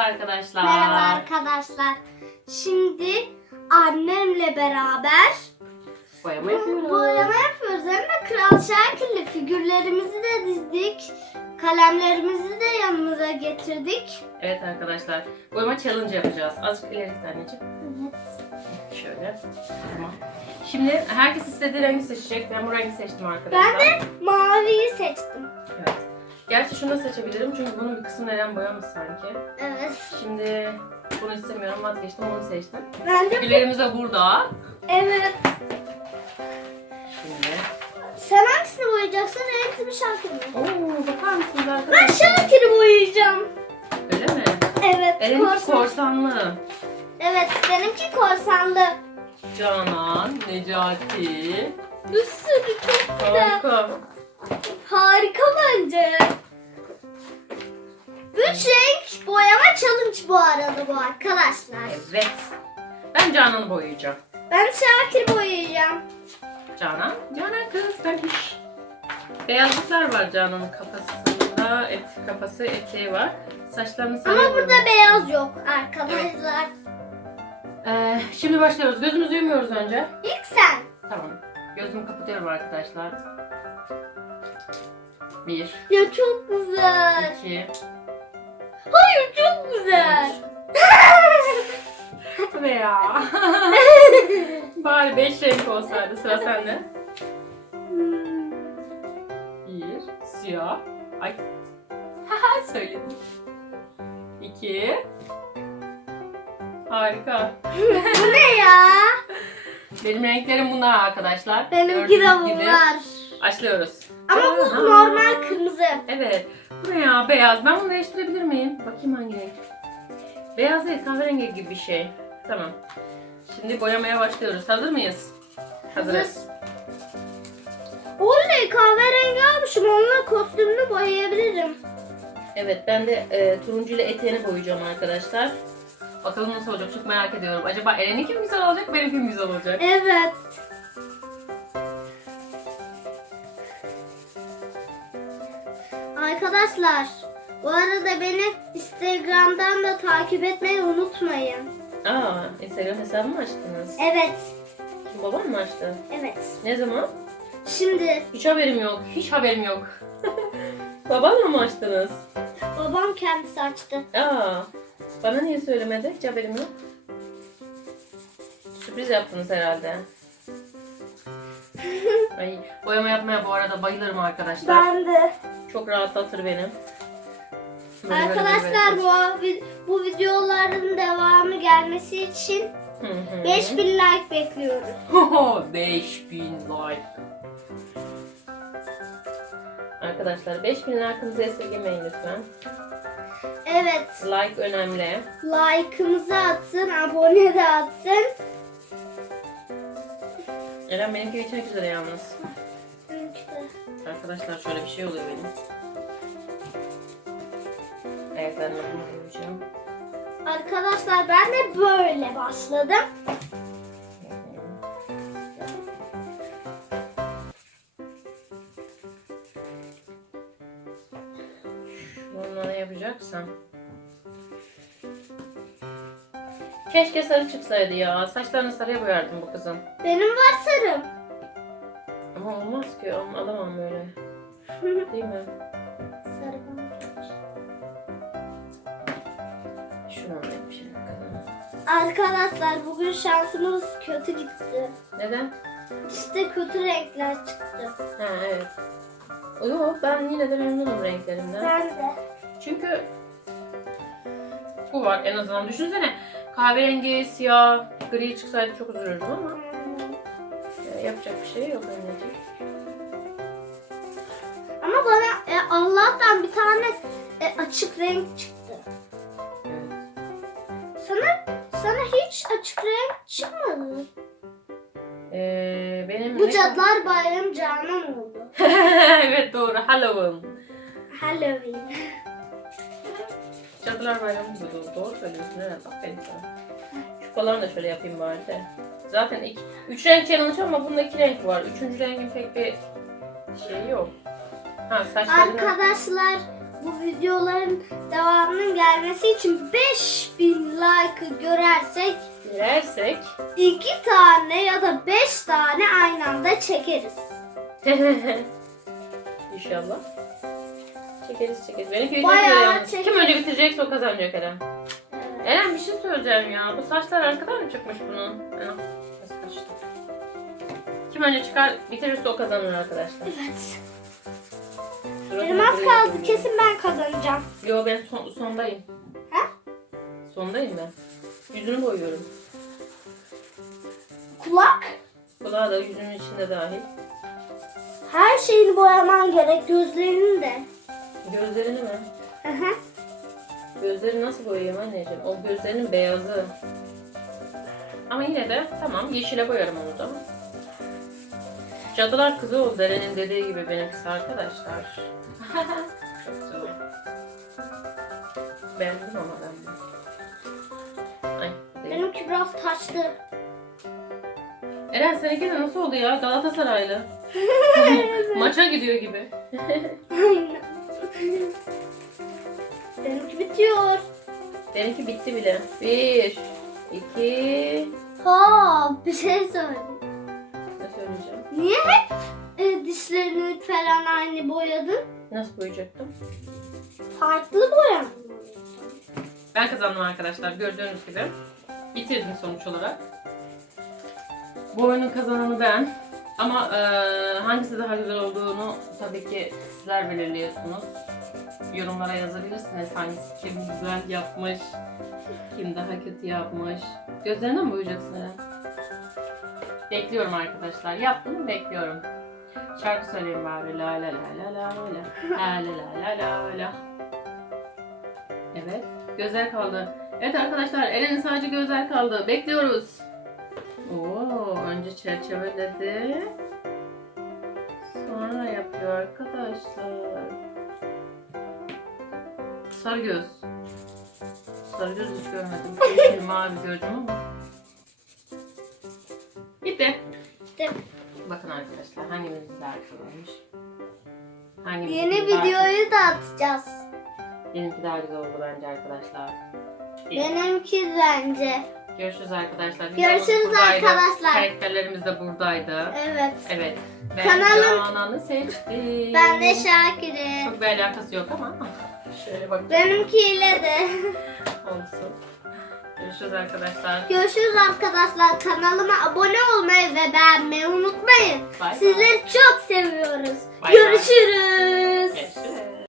arkadaşlar. Merhaba arkadaşlar. Şimdi annemle beraber Boyama yapıyoruz. boyama yapıyoruz. Hem de Kral Şakir'le figürlerimizi de dizdik. Kalemlerimizi de yanımıza getirdik. Evet arkadaşlar. Boyama challenge yapacağız. Azıcık ileri git anneciğim. Evet. Şöyle. Tamam. Şimdi herkes istediği rengi seçecek. Ben bu rengi seçtim arkadaşlar. Ben de maviyi seçtim. Gerçi şunu da seçebilirim çünkü bunun bir kısmını Eren boyamış sanki. Evet. Şimdi bunu istemiyorum vazgeçtim onu seçtim. Ben de de burada. evet. Şimdi. Sen hangisini boyayacaksın? Renkli bir Şakir mi? Oo bakar mısınız Ben arkadaşlar? Şakir'i boyayacağım. Öyle mi? Evet. Eren'inki korsan. korsanlı. Evet benimki korsanlı. Canan, Necati. Bir sürü çok güzel. Harika. Harika bence. Üç renk boyama challenge bu arada bu arkadaşlar. Evet. Ben Canan'ı boyayacağım. Ben Şakir boyayacağım. Canan, Canan kız ben hiç. Beyazlıklar var Canan'ın kafasında. Et, kafası, eteği var. Saçlarını Ama sarıya burada beyaz yok arkadaşlar. Ee, şimdi başlıyoruz. Gözümüzü yumuyoruz önce. İlk sen. Tamam. Gözümü kapatıyorum arkadaşlar. Bir, Ya çok güzel. iki, çok güzel. Ne ya? Bari beş renk olsaydı. Sıra sende. Bir, siyah. Ay. Haha söyledim. İki. Harika. bu ne ya? Benim renklerim bunlar arkadaşlar. Benimki de Gördüğünüz gibi. bunlar. Başlıyoruz. Ama bu Aha. normal kırmızı. Evet. Bu ne ya? Beyaz. Ben bunu değiştirebilir miyim? Bakayım hangi renk. Beyaz değil, kahverengi gibi bir şey. Tamam. Şimdi boyamaya başlıyoruz. Hazır mıyız? Hazırız. Oley kahverengi almışım. Onunla kostümünü boyayabilirim. Evet, ben de e, turuncu ile eteğini boyayacağım arkadaşlar. Bakalım nasıl olacak çok merak ediyorum. Acaba Eren'inki mi güzel olacak, benimki mi güzel olacak? Evet. Arkadaşlar bu arada beni Instagram'dan da takip etmeyi unutmayın. Aa, Instagram hesabı mı açtınız? Evet. Kim baban mı açtı? Evet. Ne zaman? Şimdi Hiç haberim yok. Hiç haberim yok. Babanla mı açtınız? babam kendisi açtı. Aa, bana niye söylemedi? Hiç haberim yok. Sürpriz yaptınız herhalde. Ay, boyama yapmaya bu arada bayılırım arkadaşlar. Ben de. Çok rahatlatır beni. Böyle Arkadaşlar böyle bu, bu videoların devamı gelmesi için Hı hı. 5000 like bekliyoruz. Hoho, 5000 like. Arkadaşlar 5000 like'ınızı esirgemeyin lütfen. Evet. Like önemli. Like'ımızı atın, abone de atın. Eren benimki geçmek üzere yalnız. Arkadaşlar şöyle bir şey oluyor benim. Evet bunu koyacağım. Arkadaşlar ben de böyle başladım. Bununla ne yapacaksam. Keşke sarı çıksaydı ya. Saçlarını sarıya boyardım bu kızın. Benim var sarım. Ama olmaz ki. Al- Alamam böyle. Değil mi? Sarı bana. Şunu alayım şimdi bakalım. Arkadaşlar bugün şansımız kötü gitti. Neden? İşte kötü renkler çıktı. Ha evet. Yok ben yine de memnunum renklerimden. Ben de. Çünkü bu var en azından. Düşünsene kahverengi, siyah, gri çıksaydı çok üzülürdüm ama ya, yapacak bir şey yok anneciğim. Ama bana e, Allah'tan bir tane e, açık renk çıktı. Sana sana hiç açık renk çıkmadı. Ee, benim Bu ne- Cadılar Bayramı Canan oldu. evet doğru Halloween. Halloween. Cadılar Bayramı gibi doğru, doğru söylüyorsun evet aferin sana. Şu kollarını da şöyle yapayım bari de. Zaten iki, üç renk challenge ama bunda iki renk var. Üçüncü rengin pek bir şeyi yok. Ha saçlarını... Arkadaşlar bu videoların devamının gelmesi için 5000 like'ı görersek Dilersek. iki tane ya da beş tane aynı anda çekeriz. İnşallah. Çekeriz çekeriz. Benimki video Bayağı çekeriz. Kim önce bitirecekse o kazanacak Eren. Evet. Eren bir şey söyleyeceğim ya. Bu saçlar arkadan mı çıkmış bunun? Eren. Kim önce çıkar bitirirse o kazanır arkadaşlar. Evet. Benim az kaldı. Kesin ben kazanacağım. Yo ben son, sondayım. Ha? Sondayım ben. Yüzünü boyuyorum. Kulak. Kulağı da yüzünün içinde dahil. Her şeyini boyaman gerek. Gözlerini de. Gözlerini mi? Hı hı. Gözleri nasıl boyayayım anneciğim? O gözlerinin beyazı. Ama yine de tamam yeşile boyarım onu da. Cadılar kızı oldu Eren'in dediği gibi benimkisi arkadaşlar. Çok güzel. Beğendim ama ben. Ay, değil. Benimki biraz taştı. Eren seninki de nasıl oldu ya? Galatasaraylı. Maça gidiyor gibi. Benimki bitiyor. Benimki bitti bile. Bir, iki... Ha, bir şey söyleyeyim. Niye hep e, dişlerini falan aynı boyadın? Nasıl boyayacaktım? Farklı boya. Ben kazandım arkadaşlar gördüğünüz gibi. Bitirdim sonuç olarak. Bu oyunun kazananı ben. Ama eee, hangisi daha güzel olduğunu tabii ki sizler belirliyorsunuz. Yorumlara yazabilirsiniz hangisi kim güzel yapmış, kim daha kötü yapmış. Gözlerine mi boyayacaksın Eren? Bekliyorum arkadaşlar. Yaptım bekliyorum. Şarkı söyleyeyim bari. La la la la la la. La la la la la la. Evet. Gözler kaldı. Evet arkadaşlar Eren'in sadece gözler kaldı. Bekliyoruz. Oo, önce çerçeveledi. Sonra yapıyor arkadaşlar. Sarı göz. Sarı göz hiç görmedim. Mavi gördüm ama. Bakın arkadaşlar hangimiz daha güzelmiş. Hangimiz yeni daha- videoyu da atacağız. Benimki daha güzel oldu bence arkadaşlar. Benimki bence. Görüşürüz arkadaşlar. Görüşürüz buradaydı. arkadaşlar. Karakterlerimiz de buradaydı. Evet. Evet. Ben Kanalım- Canan'ı seçtim. Ben de Şakir'im. Çok bir alakası yok ama. Şöyle bak. Benimkiyle de. Olsun. Görüşürüz arkadaşlar. Görüşürüz arkadaşlar. Kanalıma abone olmayı ve beğenmeyi unutmayın. Bay. Sizleri çok seviyoruz. Bay. Görüşürüz. Görüşürüz.